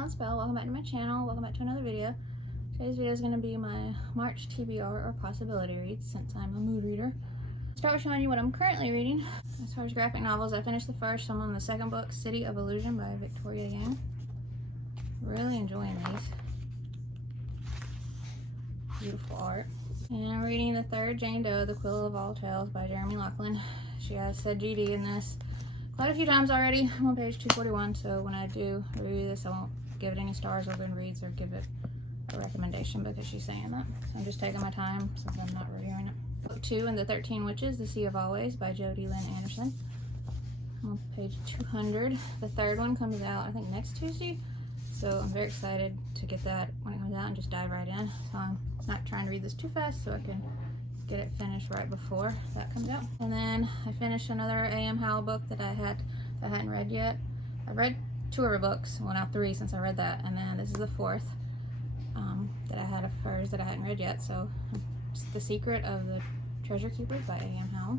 Mirelle and Spell. Welcome back to my channel. Welcome back to another video. Today's video is going to be my March TBR or possibility reads since I'm a mood reader. I'll start with showing you what I'm currently reading. As far as graphic novels, I finished the first. I'm on the second book, City of Illusion by Victoria Ying. Really enjoying these. Beautiful art. And I'm reading the third Jane Doe, The Quill of All Tales by Lachlan. She has said GD in this quite a few times already. I'm on page 241, so when I do review this, I won't give it any stars or good reads or give it a recommendation because she's saying that. So I'm just taking my time since I'm not reviewing it. Book 2 in the 13 Witches, The Sea of Always by Jodi, Lynn, Anderson. I'm on page 200. The third one comes out, I think, next Tuesday. So I'm very excited to get that when it comes out and just dive right in. So I'm not trying to read this too fast so I can get it finished right before that comes out. And then I finished another A.M. Howell book that I hadn't read yet. I read 2 of her books, well now 3 since I read that, and then this is the 4th that I had of hers that I hadn't read yet. So it's The Secret of the Treasure Keepers by A.M. Howell.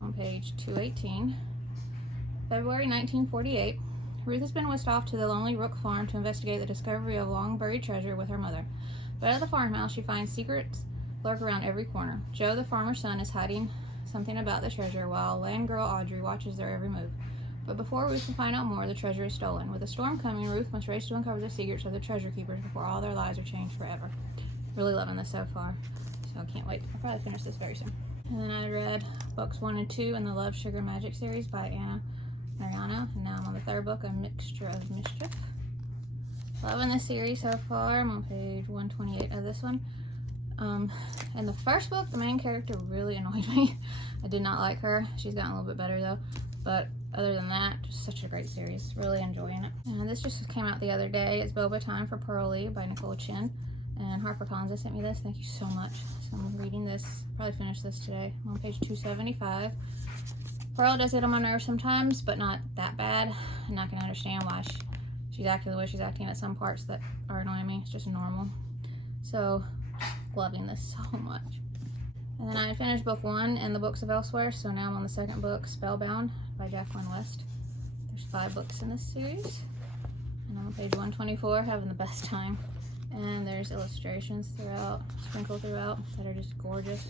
On page 218. February 1948. Ruth has been whisked off to the lonely Rook farm to investigate the discovery of long buried treasure with her mother. But at the farmhouse, she finds secrets lurk around every corner. Joe, the farmer's son, is hiding something about the treasure, while land girl Audrey watches their every move. But before Ruth can find out more, the treasure is stolen. With a storm coming, Ruth must race to uncover the secrets of the treasure keepers before all their lives are changed forever. Really loving this so far, so I can't wait. I'll probably finish this very soon. And then I read books 1 and 2 in the Love, Sugar, Magic series by Meriano, and now I'm on the 3rd book, A Mixture of Mischief. Loving this series so far. I'm on page 128 of this one. In the first book, the main character really annoyed me. I did not like her. She's gotten a little bit better though. But other than that, just such a great series. Really enjoying it. And this just came out the other day. It's Boba Time for Pearly by Nicole, Chen. And HarperCollins has sent me this. Thank you so much. So I'm reading this. Probably finish this today. I'm on page 275. Pearl does get on my nerves sometimes, but not that bad. I'm not going to understand why she's acting the way she's acting at some parts that are annoying me. It's just normal. So, loving this so much. And then I finished book 1 in the Books of Elsewhere, so now I'm on the 2nd book, Spellbound by Jacqueline West. There's 5 books in this series. And I'm on page 124, having the best time. And there's illustrations sprinkled throughout, that are just gorgeous.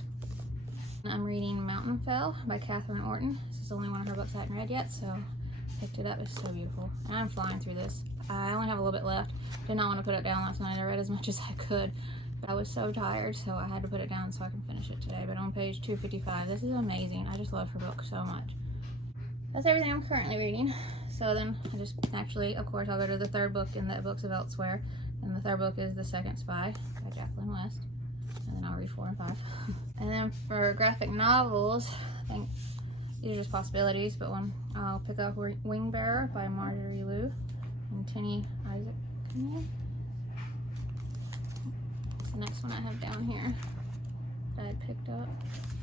I'm reading Mountainfell by Katharine Orton. This is only one of her books I haven't read yet, so I picked it up. It's so beautiful. And I'm flying through this. I only have a little bit left. Did not want to put it down last night. I read as much as I could, but I was so tired, so I had to put it down so I can finish it today. But on page 255, this is amazing. I just love her book so much. That's everything I'm currently reading. So then I just naturally, of course, I'll go to the 3rd book in the Books of Elsewhere. And the 3rd book is The Second Spy by Jacqueline West. And then I'll read 4 and 5. And then for graphic novels, I think these are just possibilities, but one I'll pick up Wingbearer by Marjorie and Tenny Isaac. The next one I have down here that I picked up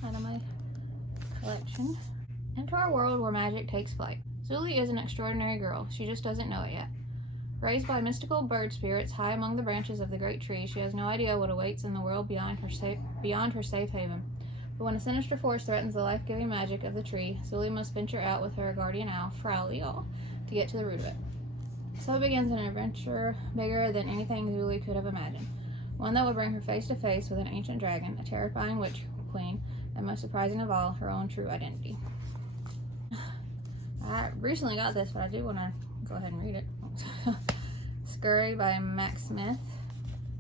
out of my collection. Into our world where magic takes flight. Zuli is an extraordinary girl. She just doesn't know it yet. Raised by mystical bird spirits high among the branches of the great tree, she has no idea what awaits in the world beyond her safe haven. But when a sinister force threatens the life-giving magic of the tree, Zuli must venture out with her guardian owl, Frau Leal, to get to the root of it. So begins an adventure bigger than anything Zuli could have imagined. One that will bring her face to face with an ancient dragon, a terrifying witch queen, and most surprising of all, her own true identity. I recently got this, but I do want to go ahead and read it. Scurry by Max Smith.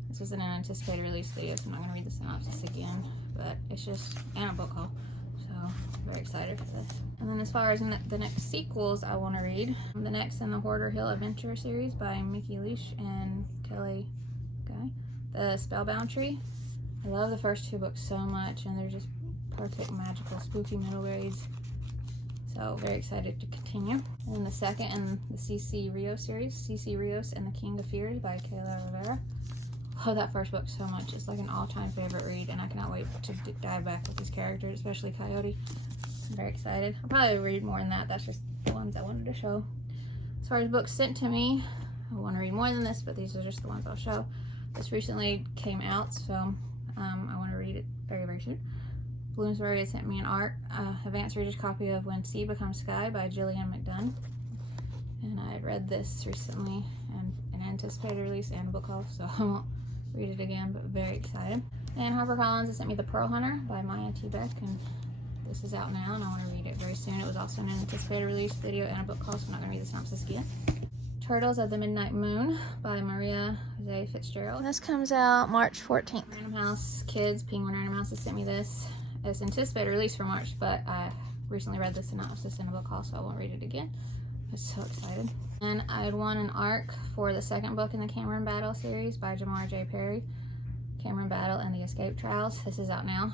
This was an unanticipated release video, so I'm not going to read the synopsis again, but it's just and a book haul, so very excited for this. And then as far as the next sequels I want to read, the next in the Hoarder Hill Adventure series by Mickey Leash and Kelly Guy, The Spellbound Tree. I love the first 2 books so much, and they're just perfect, magical, spooky middle grades. So very excited to continue. And then the 2nd in the C.C. Rios series, C.C. Rios and the King of Fury by Kayla Rivera. Love that first book so much. It's like an all-time favorite read, and I cannot wait to dive back with these characters, especially Coyote. I'm very excited. I'll probably read more than that. That's just the ones I wanted to show. As far as books sent to me, I want to read more than this, but these are just the ones I'll show. This recently came out, so I want to read it very, very soon. Bloomsbury had sent me an advanced reader's copy of When Sea Becomes Sky by Gillian McDunn. And I read this recently and an anticipated release and a book haul, so I won't read it again, but very excited. And HarperCollins has sent me The Pearl Hunter by Maya T. Beck, and this is out now and I want to read it very soon. It was also an anticipated release video and a book haul, so I'm not going to read the synopsis again. Turtles of the Midnight Moon by Maria Jose Fitzgerald. This comes out March 14th. Random House Kids, Penguin Random House has sent me this. It's anticipated release for March, but I recently read the synopsis in a book haul, so I won't read it again. I'm so excited. And I had won an ARC for the second book in the Cameron Battle series by Jamar J. Perry. Cameron Battle and the Escape Trials. This is out now.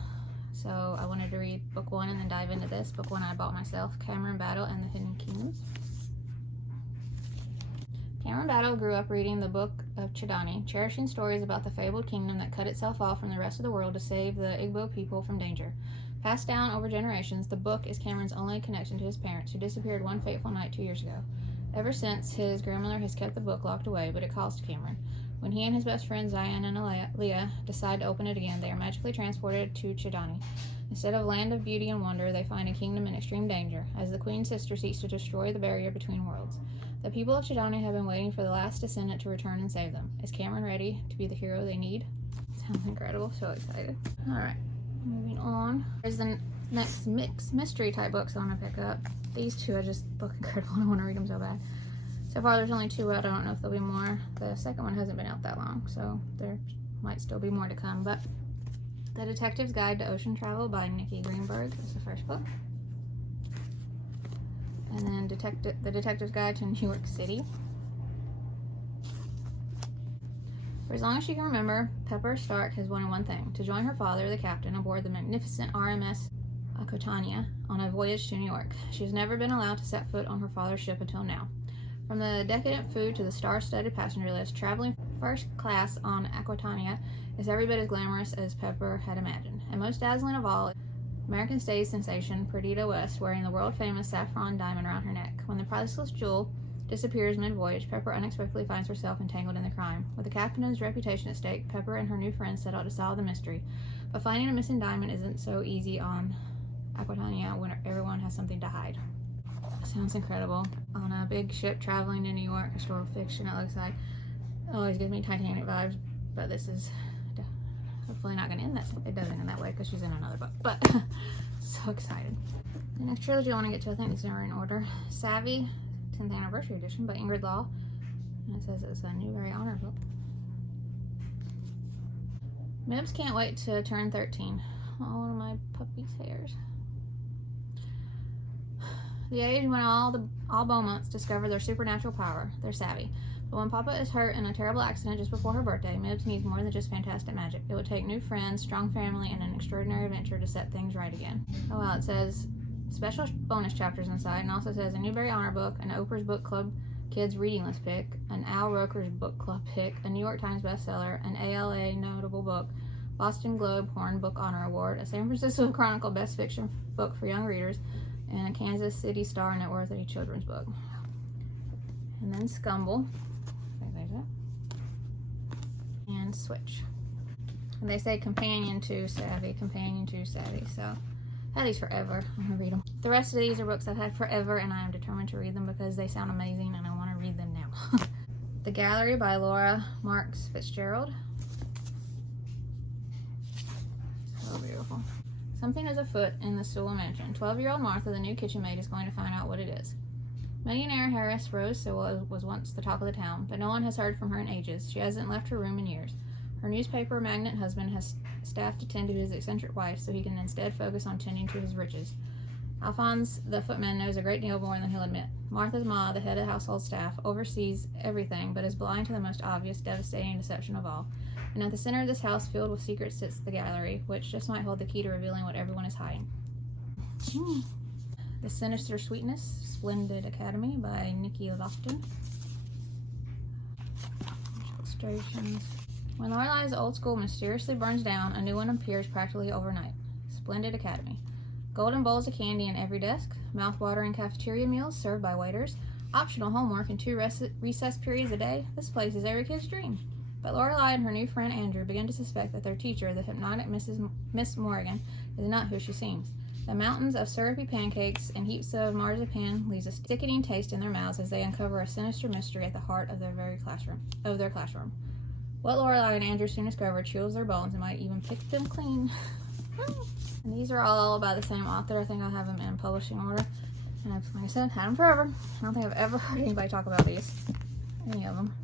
So I wanted to read book 1 and then dive into this. Book 1 I bought myself, Cameron Battle and the Hidden Kingdoms. Cameron Battle grew up reading the Book of Chidani, cherishing stories about the fabled kingdom that cut itself off from the rest of the world to save the Igbo people from danger. Passed down over generations, the book is Cameron's only connection to his parents, who disappeared one fateful night 2 years ago. Ever since, his grandmother has kept the book locked away, but it calls to Cameron. When he and his best friends Zion and Leah decide to open it again, they are magically transported to Chidani. Instead of land of beauty and wonder, they find a kingdom in extreme danger, as the Queen's sister seeks to destroy the barrier between worlds. The people of Chidani have been waiting for the last descendant to return and save them. Is Cameron ready to be the hero they need? Sounds incredible. So excited. Alright, moving on. There's the next mixed mystery type books I want to pick up. These two are just look incredible. I want to read them so bad. So far there's only 2 out. I don't know if there'll be more. The second one hasn't been out that long, so there might still be more to come. But The Detective's Guide to Ocean Travel by Nikki Greenberg is the first book. And then The Detective's Guide to New York City. For as long as she can remember, Pepper Stark has wanted one thing: to join her father, the captain, aboard the magnificent RMS Aquitania on a voyage to New York. She has never been allowed to set foot on her father's ship until now. From the decadent food to the star-studded passenger list, traveling first class on Aquitania is every bit as glamorous as Pepper had imagined. And most dazzling of all, American stage sensation Perdita West wearing the world-famous saffron diamond around her neck. When the priceless jewel disappears mid-voyage, Pepper unexpectedly finds herself entangled in the crime. With the captain's reputation at stake, Pepper and her new friends set out to solve the mystery. But finding a missing diamond isn't so easy on Aquitania when everyone has something to hide. Sounds incredible. On a big ship traveling to New York, historical fiction it looks like. It always gives me Titanic vibes, but this is hopefully not going to end that. It doesn't end that way because she's in another book, but so excited. The next trilogy I want to get to, I think these are in order. Savvy, 10th Anniversary Edition by Ingrid Law. And it says it's a Newbery Honor book. Mibs can't wait to turn 13. All of my puppy's hairs. The age when all Beaumonts discover their supernatural power. They're savvy. But when Papa is hurt in a terrible accident just before her birthday, Mibs needs more than just fantastic magic. It would take new friends, strong family, and an extraordinary adventure to set things right again. Oh wow, it says special bonus chapters inside, and also says a Newbery Honor book, an Oprah's Book Club Kids Reading List pick, an Al Roker's Book Club pick, a New York Times bestseller, an ALA notable book, Boston Globe Horn Book Honor Award, a San Francisco Chronicle Best Fiction book for young readers, and a Kansas City Star Net Worthy children's book. And then Scumble. And Switch. And they say companion to Savvy, so I've had these forever. I'm gonna read them. The rest of these are books I've had forever, and I am determined to read them because they sound amazing and I want to read them now. The Gallery by Laura Marks Fitzgerald. So beautiful. Something is afoot in the Sewell mansion. 12-year-old Martha, the new kitchen maid, is going to find out what it is. Millionaire heiress Rose Sewell was once the talk of the town, but no one has heard from her in ages. She hasn't left her room in years. Her newspaper magnate husband has staff to tend to his eccentric wife, so he can instead focus on tending to his riches. Alphonse, the footman, knows a great deal more than he'll admit. Martha's ma, the head of household staff, oversees everything, but is blind to the most obvious, devastating deception of all. And at the center of this house filled with secrets sits the gallery, which just might hold the key to revealing what everyone is hiding. The Sinister Sweetness, Splendid Academy by Nikki Lofton. Illustrations. When Lorelai's old school mysteriously burns down, a new one appears practically overnight. Splendid Academy. Golden bowls of candy in every desk, mouth-watering cafeteria meals served by waiters, optional homework and 2 recess periods a day. This place is every kid's dream. But Lorelai and her new friend Andrew begin to suspect that their teacher, the hypnotic Miss Morgan, is not who she seems. The mountains of syrupy pancakes and heaps of marzipan leaves a sickening taste in their mouths as they uncover a sinister mystery at the heart of their classroom. What Lorelai and Andrew soon discover chills their bones and might even pick them clean. And these are all by the same author. I think I have them in publishing order. And I've, like I said, had them forever. I don't think I've ever heard anybody talk about these. Any of them.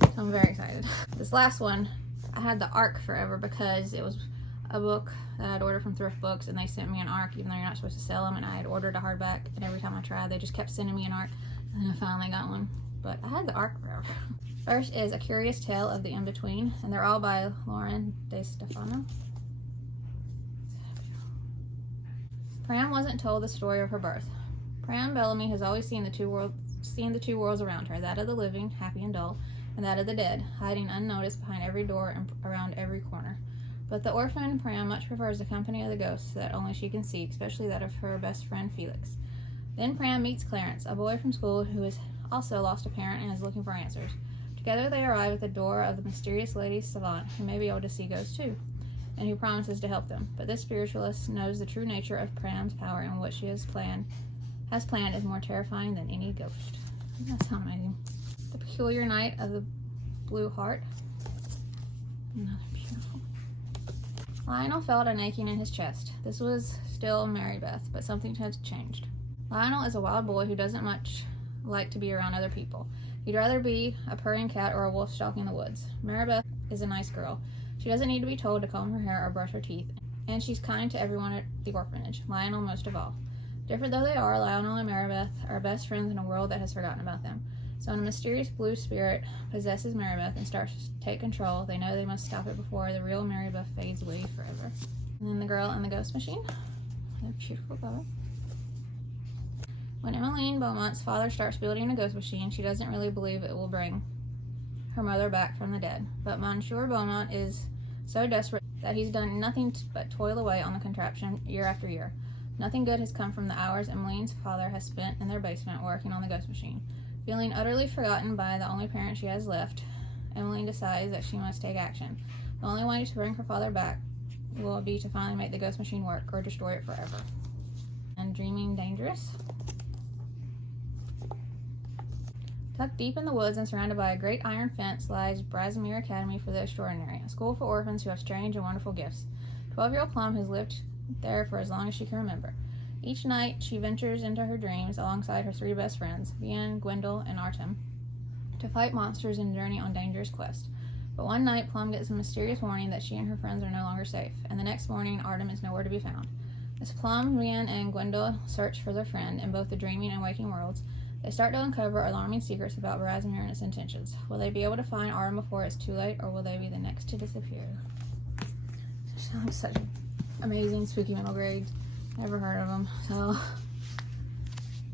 So I'm very excited. This last one, I had the ARC forever because it was a book that I'd ordered from Thrift Books, and they sent me an ARC even though you're not supposed to sell them, and I had ordered a hardback, and every time I tried they just kept sending me an ARC, and then I finally got one. But I had the ARC forever. First is A Curious Tale of the In-Between, and they're all by Lauren De Stefano. Pram wasn't told the story of her birth. Pram Bellamy has always seen the two worlds around her, that of the living, happy and dull, and that of the dead, hiding unnoticed behind every door and around every corner. But the orphan Pram much prefers the company of the ghosts that only she can see, especially that of her best friend Felix. Then Pram meets Clarence, a boy from school who has also lost a parent and is looking for answers. Together they arrive at the door of the mysterious Lady Savant, who may be able to see ghosts too, and who promises to help them. But this spiritualist knows the true nature of Pram's power, and what she has planned is more terrifying than any ghost. Doesn't that sound amazing? The Peculiar Night of the Blue Heart. Another beautiful. Lionel felt an aching in his chest. This was still Mary Beth, but something had changed. Lionel is a wild boy who doesn't much like to be around other people. He'd rather be a purring cat or a wolf stalking the woods. Mary Beth is a nice girl. She doesn't need to be told to comb her hair or brush her teeth, and she's kind to everyone at the orphanage, Lionel most of all. Different though they are, Lionel and Marybeth are best friends in a world that has forgotten about them. So when a mysterious blue spirit possesses Marybeth and starts to take control, they know they must stop it before the real Marybeth fades away forever. And then The Girl and the Ghost Machine. A beautiful cover. When Emmeline Beaumont's father starts building a ghost machine, she doesn't really believe it will bring her mother back from the dead. But Monsieur Beaumont is so desperate that he's done nothing but toil away on the contraption year after year. Nothing good has come from the hours Emmeline's father has spent in their basement working on the ghost machine. Feeling utterly forgotten by the only parent she has left, Emmeline decides that she must take action. The only way to bring her father back will be to finally make the ghost machine work or destroy it forever. And Dreaming Dangerous. Tucked deep in the woods and surrounded by a great iron fence lies Brasimere Academy for the Extraordinary, a school for orphans who have strange and wonderful gifts. 12-year-old Plum has lived there for as long as she can remember. Each night she ventures into her dreams alongside her three best friends, Vian, Gwendol, and Artem, to fight monsters and journey on dangerous quests. But one night Plum gets a mysterious warning that she and her friends are no longer safe, and the next morning Artem is nowhere to be found. As Plum, Vian, and Gwendol search for their friend in both the dreaming and waking worlds, they start to uncover alarming secrets about Brasimere and its intentions. Will they be able to find Artem before it's too late, or will they be the next to disappear? Sounds such amazing spooky middle grades. Never heard of them, so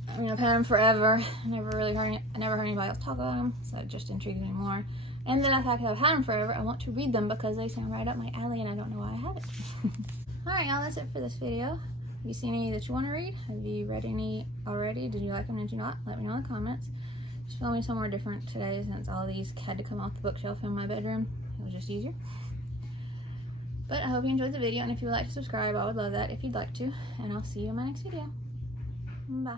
I mean I've had them forever. I never heard anybody else talk about them, so it just intrigues me more. And then the fact that I've had them forever, I want to read them because they sound right up my alley, and I don't know why I haven't. All right, y'all, that's it for this video. Have you seen any that you want to read? Have you read any already? Did you like them? Did you not? Let me know in the comments. Just film me somewhere different today since all these had to come off the bookshelf in my bedroom. It was just easier. But I hope you enjoyed the video, and if you would like to subscribe, I would love that if you'd like to. And I'll see you in my next video. Bye.